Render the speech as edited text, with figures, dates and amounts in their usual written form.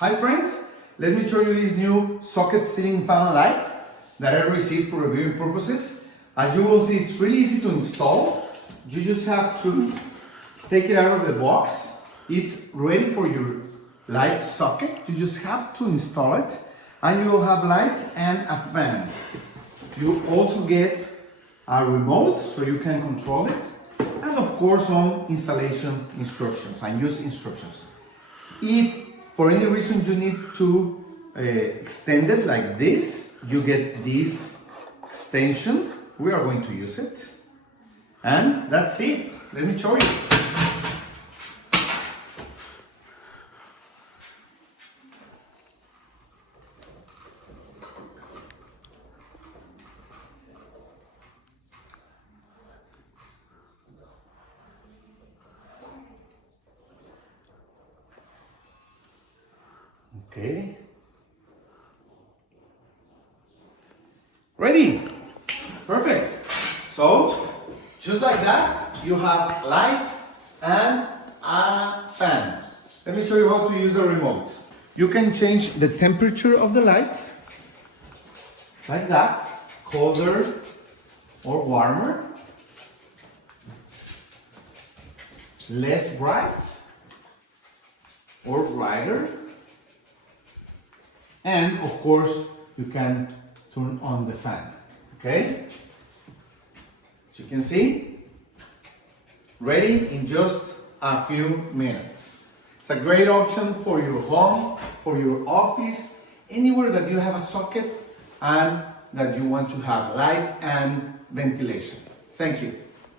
Hi friends, let me show you this new socket ceiling fan light that I received for reviewing purposes. As you will see, it's really easy to install. You just have to take it out of the box. It's ready for your light socket. You just have to install it and you will have light and a fan. You also get a remote so you can control it, and of course some installation instructions and use instructions. If for any reason you need to extend it like this, you get this extension. We are going to use it. And that's it. Let me show you. Okay. Ready. Perfect. So, just like that, you have light and a fan. Let me show you how to use the remote. You can change the temperature of the light, like that, colder or warmer, less bright or brighter. And of course, you can turn on the fan, okay? As you can see, ready in just a few minutes. It's a great option for your home, for your office, anywhere that you have a socket and that you want to have light and ventilation. Thank you.